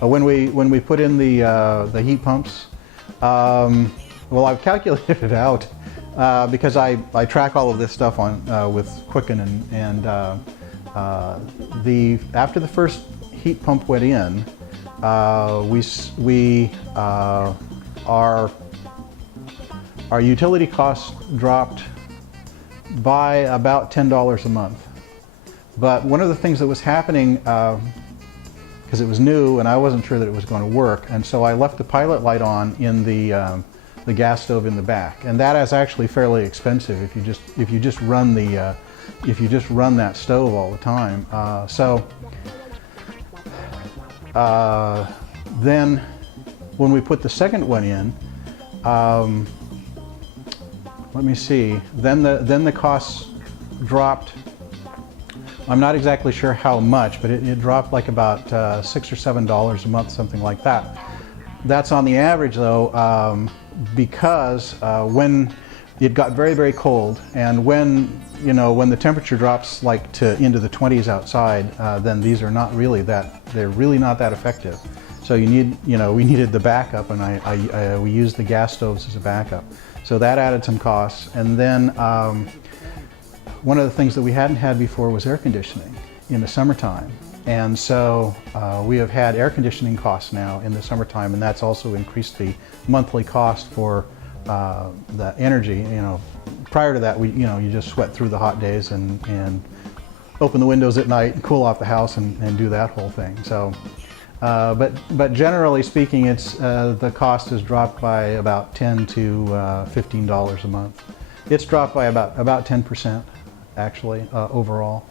When we put in the heat pumps, well, I've calculated it out because I track all of this stuff on with Quicken, and after the first heat pump went in, our utility costs dropped by about $10 a month. But one of the things that was happening, because it was new and I wasn't sure that it was going to work, and so I left the pilot light on in the gas stove in the back, and that is actually fairly expensive if you just run that stove all the time. Then when we put the second one in, let me see, then the costs dropped. I'm not exactly sure how much, but it dropped like about $6 or $7 a month, something like that. That's on the average though, because when it got very, very cold, and when the temperature drops like into the 20s outside, then these are not really they're really not that effective. So we needed the backup, and we used the gas stoves as a backup. So that added some costs. And then one of the things that we hadn't had before was air conditioning in the summertime. And so we have had air conditioning costs now in the summertime, and that's also increased the monthly cost for the energy. Prior to that, you just sweat through the hot days and open the windows at night and cool off the house and do that whole thing. So, but generally speaking, the cost has dropped by about $10 to $15 a month. It's dropped by about 10%, actually, overall.